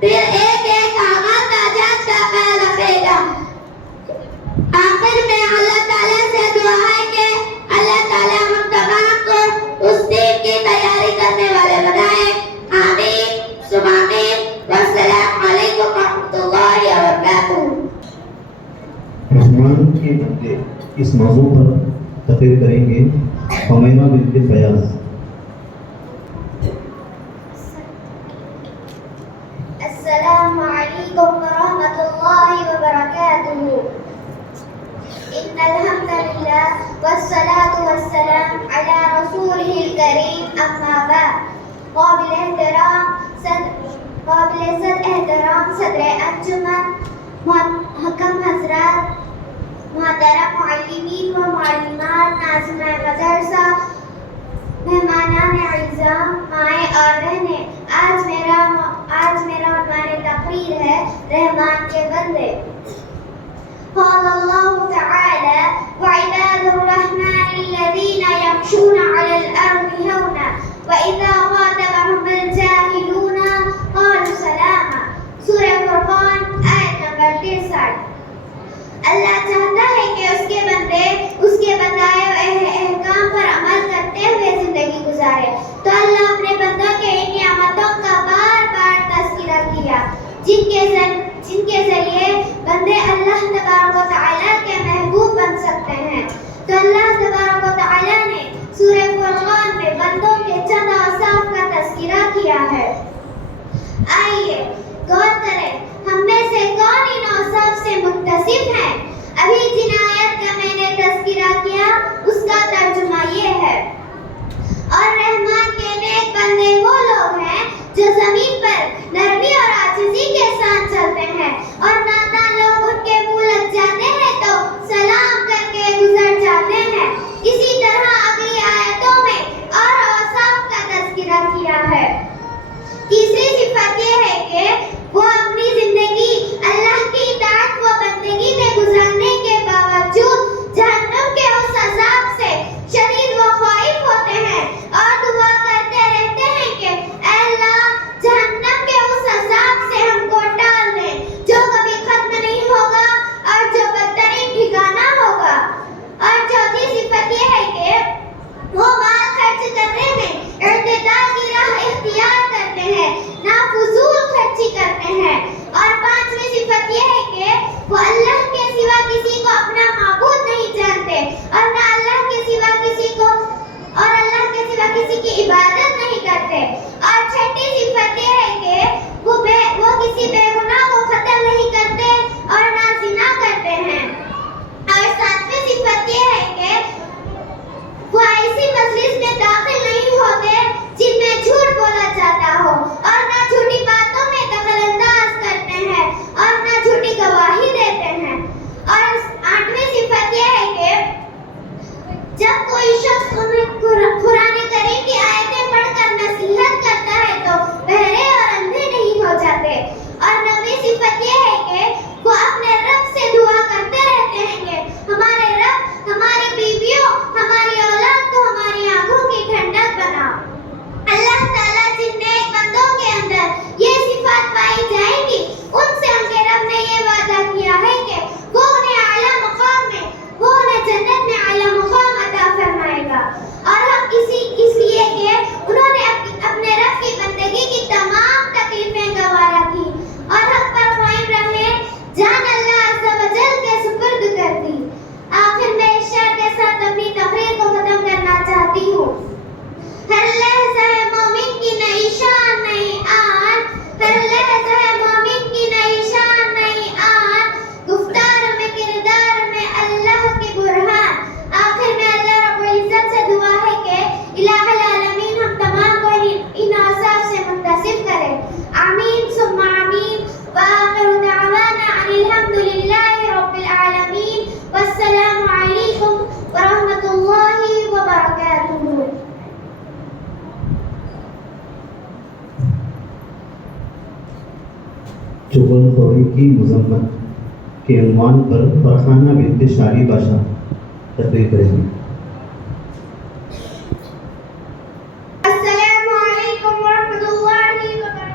پھر ایک ایک آغاز آجات کا خیال رکھے گا۔ آخر میں اللہ تعالیٰ سے دعا ہے کہ اللہ تعالیٰ ہم تمام کو اس دن کی تیاری کرنے والے بنائے۔ آمین ثم آمین۔ والسلام علیکم ورحمۃ اللہ وبرکاتہ۔ رحمان کے بندے اس موضوع پر تقریر کریں گے حمیمہ بنت فیاض۔ السلام علیکم ورحمۃ اللہ وبرکاتہ۔ ان الحمد للہ والصلاة والسلام علی رسولہ الکریم اما بعد۔ قابل عزت احترام صدر انجمن، حکم حضرات، محترم معلمین و معلمات، ناظرین مدرسہ، مہمانان اعزام، مائیں اور بہنیں، آج میرا عنوان تقریر ہے رحمان کے بندے۔ قال اللہ تعالی وعباد الرحمن الذین یمشون علی الارض ہونا وإذا خاطبهم الجاهلون قالوا سلاما۔ سورہ فرقان آیت نمبر 63۔ اللہ چاہتا ہے کہ اس کے بندے اس کے بتائے ہوئے احکام پر عمل کرتے ہوئے زندگی گزارے، تو اللہ اپنے بندوں کے ان نعمتوں کا بار بار تذکرہ کیا جن کے ذریعے بندے اللہ تبارک و تعالیٰ کے محبوب بن سکتے ہیں۔ تو اللہ تبارک و تعالیٰ نے سورہ فرقان میں بندوں کے چند اوصاف کا تذکرہ کیا ہے۔ آئیے غور کریں، ہم میں سے کون ان اوصاف سے متصف ہیں؟ ابھی جن آیت کا میں نے تذکرہ کیا اس کا ترجمہ یہ ہے، اور رحمان کے نیک بندے وہ لوگ ہیں جو زمین پر نرمی اور عاجزی کے ساتھ چلتے ہیں، اور نادان لوگ ان کے منہ لگ جاتے ہیں تو سلام کر کے گزر جاتے ہیں۔ اسی طرح اگلی آیتوں میں اور اوصاف کا تذکرہ کیا ہے۔ تیسری صفت یہ ہے کہ وہ اپنی زندگی اللہ کی اطاعت و بندگی میں گزارنے کے باوجود جہنم کے اس عذاب سے شدید و خائف ہوتے ہیں اور دعا کرتے رہتے ہیں کہ اے اللہ جہنم کے اس عذاب سے ہم کو ٹال دے جو کبھی ختم نہیں ہوگا اور جو بدترین ٹھکانہ ہوگا۔ اور چوتھی صفت یہ ہے کہ وہ مال خرچ کرنے میں اعتدال کی راہ اختیار کرتے ہیں، نہ فضول خرچی کرتے ہیں۔ اور پانچویں صفت یہ ہے کہ وہ اللہ کے سوا کسی کو اپنا معبود نہیں جانتے اور نہ اللہ کے سوا کسی کی عبادت نہیں کرتے۔ اور چھٹی صفت یہ ہے کہ وہ کسی بے گناہ کو قتل نہیں کرتے اور نہ زنا کرتے ہیں۔ اور ساتویں صفت یہ ہے کہ وہ ایسی مجلس میں داخل نہیں ہوتے جن میں جھوٹ بولا جاتا ہو، اور نہ جھوٹی باتوں میں دخل انداز کرتے ہیں اور نہ جھوٹی گواہی دیتے ہیں۔ اور آٹھویں صفت یہ ہے کہ جب کوئی شخص قرآن کریم کی آیتیں پڑھ کر نصیحت کرتا ہے تو بہرے اور اندھے نہیں ہو جاتے۔ اور نویں صفت یہ ہے کہ وہ اپنے رب سے دعا کرتے رہتے ہیں کہ ہمارے رب ہماری بیویوں ہماری اولاد کو ہماری آنکھوں کی ٹھنڈک بنا۔ اللہ تعالیٰ جن نیک بندوں کے اندر یہ صفات پائی جائیں گی ان سے ان کے رب نے یہ وعدہ کیا ہے کہ وہ انہیں جنت میں اعلیٰ مقام عطا فرمائے گا۔ اور ہم اس لیے کہ انہوں نے اپنے رب کی بندگی کی تمام تکلیفیں گوارا کی اور حق پر قائم رہے، جان اللہ عز و جل کے سپرد کر دی۔ آخر میں اس شعر کے ساتھ اپنی تقریر کو ختم کرنا چاہتی ہوں۔ ہر لحظہ ہے مومن کی نئی شان نئی آن، ہر لحظہ ہے مومن کی نئی شان نئی آن، گفتار میں کردار میں اللہ کے برہان۔ آخر میں اللہ رب العزت سے دعا ہے کہ الہ العالمین ہم تمام کو ان اوصاف سے متصف کرے۔ آمین ثم آمین۔ وآخر دعوانا ان الحمد للہ رب العالمین، والسلام علیکم ورحمۃ اللہ وبرکاتہ۔ چغل خوری کی مذمت کے عنوان پر فرحانہ بنت شاری باشا تقریر کریں گے۔ السلام علیکم ورحمۃ اللہ وبرکاتہ۔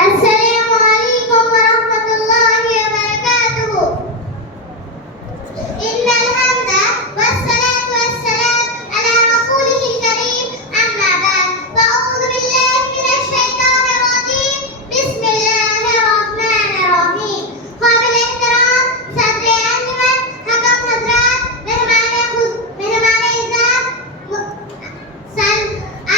السلام عليكم ورحمة الله وبركاته. إن الحمد والصلاة والسلام على رسوله الكريم، أما بعد، فأعوذ بالله من الشيطان الرجيم. بسم الله الرحمن الرحيم. قابل احترام صدر انجمن، حکم حضرات، مہمان عزت،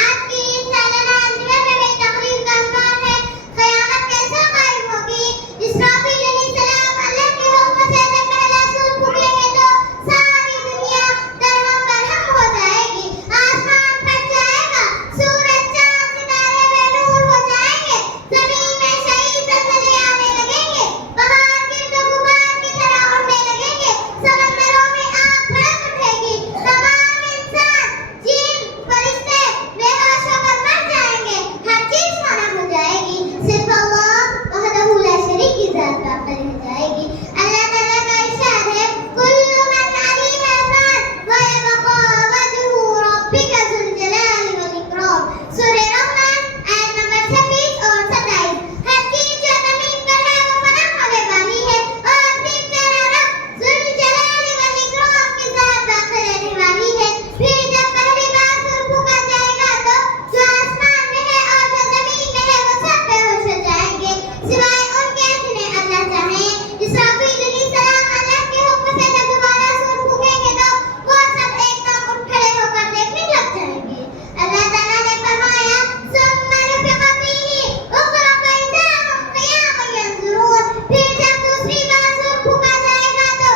آج کی اس سالانہ انجمن میں میری تقریر کا عنوان ہے قیامت کیسے قائم ہوگی۔ اسرافیل علیہ السلام اللہ کے حکم سے جب پہلا سور پھونکیں گے تو ساری دنیا درہم برہم ہو جائے گی، آسمان پھٹ جائے گا، سورج چاند ستارے بے نور ہو جائیں گے، زمین میں شہید زلزلے آنے لگیں گے، پہاڑ گرد و غبار کی طرح اڑنے لگیں گے، سمندروں میں آگ بھڑک اٹھے گی، تمام انسان، جن، فرشتے بے ہوش ہو کر مر جائیں گے، ہر چیز فنا ہو جائے گی، صرف اللہ وحدہ لا شریک کی ذات باقی رہ جائے گی۔ اللہ تعالیٰ کا ارشاد ہے کل من علیہا فان ویبقى وجہ ربک ذو الجلال والاکرام۔ سورہ رحمن آیت نمبر 26 اور 27۔ ہر چیز جو زمین پر ہے وہ فنا ہونے والی ہے اور صرف تیرا رب ذو الجلال والاکرام کی ذات باقی رہنے والی ہے۔ پھر جب پہلی بار سور پھونکا جائے گا تو جو آسمان میں ہے اور جو زمین میں ہے وہ سب بے ہوش ہو جائیں گے سوائے ان کے جنہیں اللہ چاہے۔ اسرافیل علیہ السلام اللہ کے حکم سے جب دوبارہ سور پھونکیں گے تو وہ سب ایک دم اٹھ کھڑے ہو کر دیکھنے لگ جائیں گے۔ اللہ تعالیٰ نے فرمایا ثم نفخ فیہ اخری فاذا هم قیام ینظرون۔ پھر جب دوسری بار سور پھونکا جائے گا تو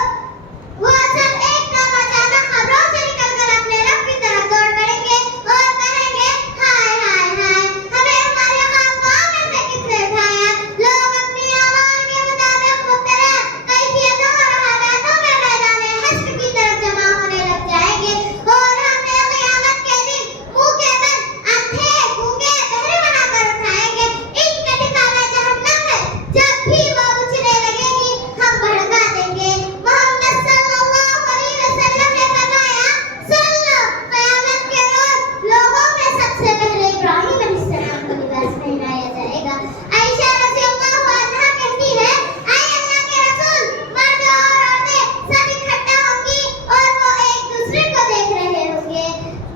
وہ سب ایک دم اچانک قبروں سے نکل کر اپنے رب کی طرف دوڑ پڑیں گے اور کہیں گے ہائے ہائے ہائے، ہمیں ہمارے خانقاہوں میں سے کس نے اٹھایا۔ لوگ اپنی اعمال کے مطابق مختلف کیفیتوں اور حالاتوں میں میدان حشر کی طرف جمع ہونے لگ جائیں گے اور ہمیں قیامت کے دن منہ کے بل، اندھے، گونگے، بہرے بنا کر اٹھائیں گے۔ ان کا ٹھکانہ جہنم ہے، جب بھی وہ اچھلنے لگے گی ہم بھڑکا دیں گے۔ محمد صلی اللہ علیہ وسلم نے فرمایا سنو، قیامت کے روز لوگوں میں سب سے پہلے ابراہیم علیہ السلام کو لباس پہنایا جائے گا۔ عائشہ رضی اللہ عنہا کہتی ہے اے اللہ کے رسول، مرد اور عورتیں سب اکٹھا ہوں گی اور وہ ایک دوسرے کو دیکھ رہے ہوں گے۔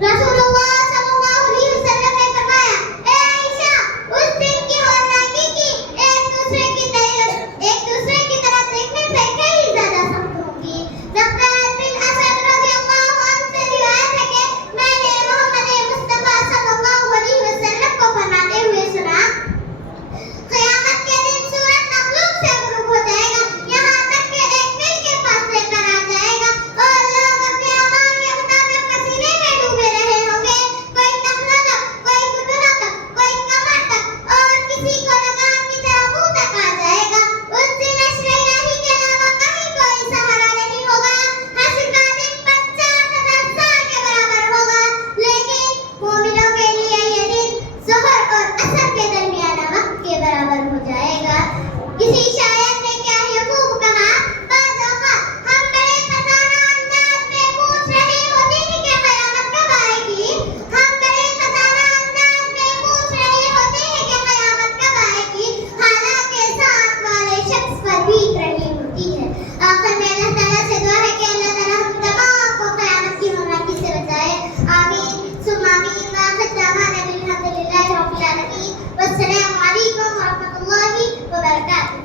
رسول اللہ صلی اللہ علیہ وسلم نے فرمایا اے عائشہ، اس دن کی ہولناکی کی ایک دوسرے کی طرف دیکھنے سے کئی زیادہ سخت ہوں گی۔ وقاص بن اسد رضی اللہ عنہ سے روایت ہے کہ میں نے محمد مصطفیٰ صلی اللہ علیہ وسلم کو فرماتے ہوئے سنا قیامت کے دن سورج مخلوق سے غروب ہو جائے گا، یہاں تک کہ ایک میل کے فاصلے پر آ جائے گا اور لوگ اپنے اعمال کے مطابق پسینے میں ڈوبے رہے ہوں گے، کوئی ٹخنا تک، کوئی گھٹنوں تک، کوئی کمر تک اور کسی کو لگام کی طرح منہ تک آ جائے گا۔ اس دن حشر الہی کے علاوہ کہیں کوئی سہارا نہیں ہوگا۔ حشر کا دن 50,000 سال کے برابر ہوگا، لیکن مومنوں کے لیے یہ دن ظہر اور عصر کے درمیانہ وقت کے برابر ہو جائے گا۔ کسی شاعر نے کیا ہی خوب کہا، بعض اوقات ہم بڑے خزانہ انداز میں پوچھ رہے ہوتے ہیں کہ قیامت کب آئے گی، ہم بڑے خزانہ انداز میں پوچھ رہے ہوتے ہیں کہ قیامت کب آئے گی، حالانکہ ساتھ والے شخص پر بیت رہی ہوتی ہے۔ آخر میں اللہ تعالیٰ سے دعا ہے کہ اللہ تعالیٰ ہم تمام کو قیامت کی ہولناکی سے بچائے، آمین ثم آمین۔ وآخر دعوانا الحمد للہ رب العالمین، والسلام علیکم ورحمۃ اللہ وبرکاتہ۔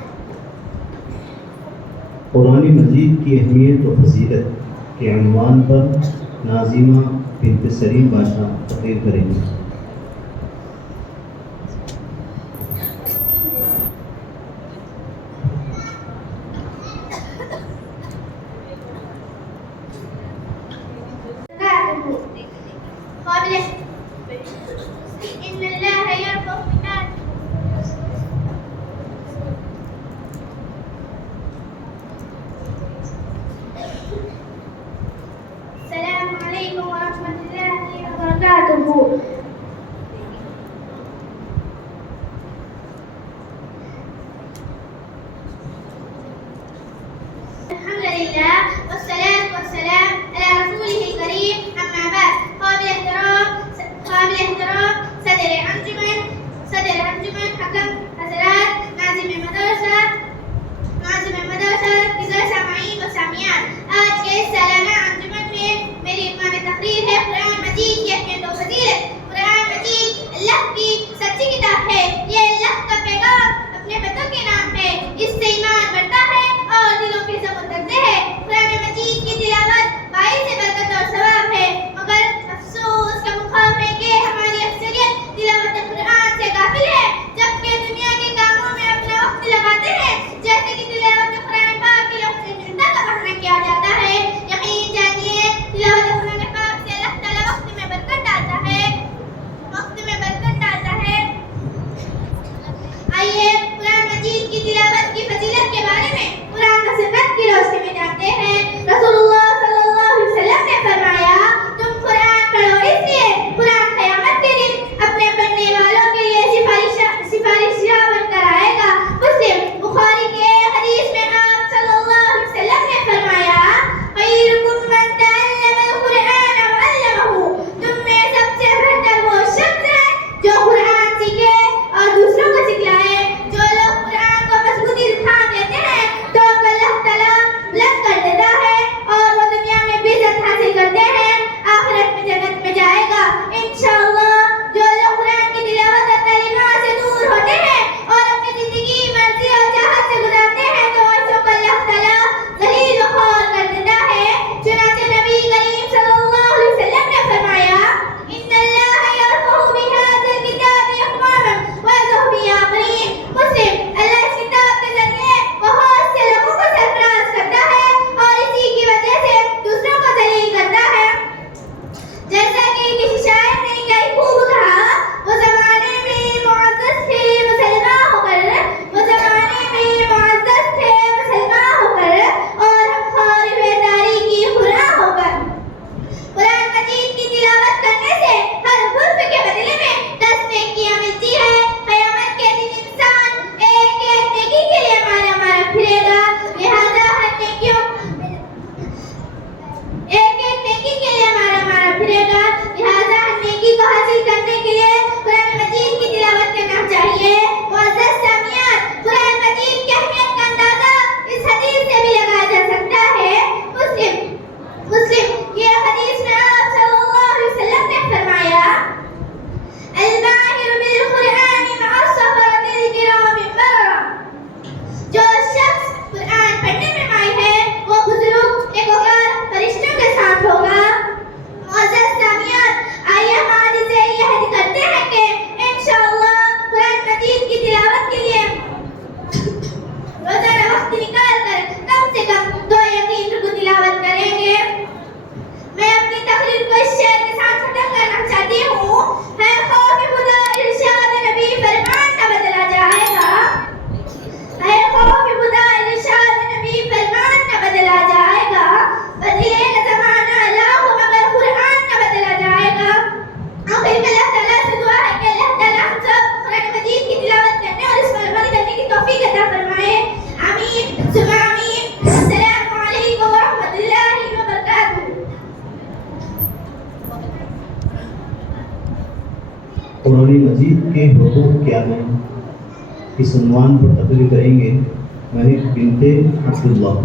قرآن مجید کی اہمیت و فضیلت کے عنوان پر ناظمہ بنت سلیم بادشاہ تقریر کریں گے۔ قابل إن الله يرفع بنا السلام عليكم ورحمة الله وبركاته۔ قرآن مجید کے حقوق کیا ہیں، اس عنوان پر تقریر کریں گے مہک بنت عبداللہ۔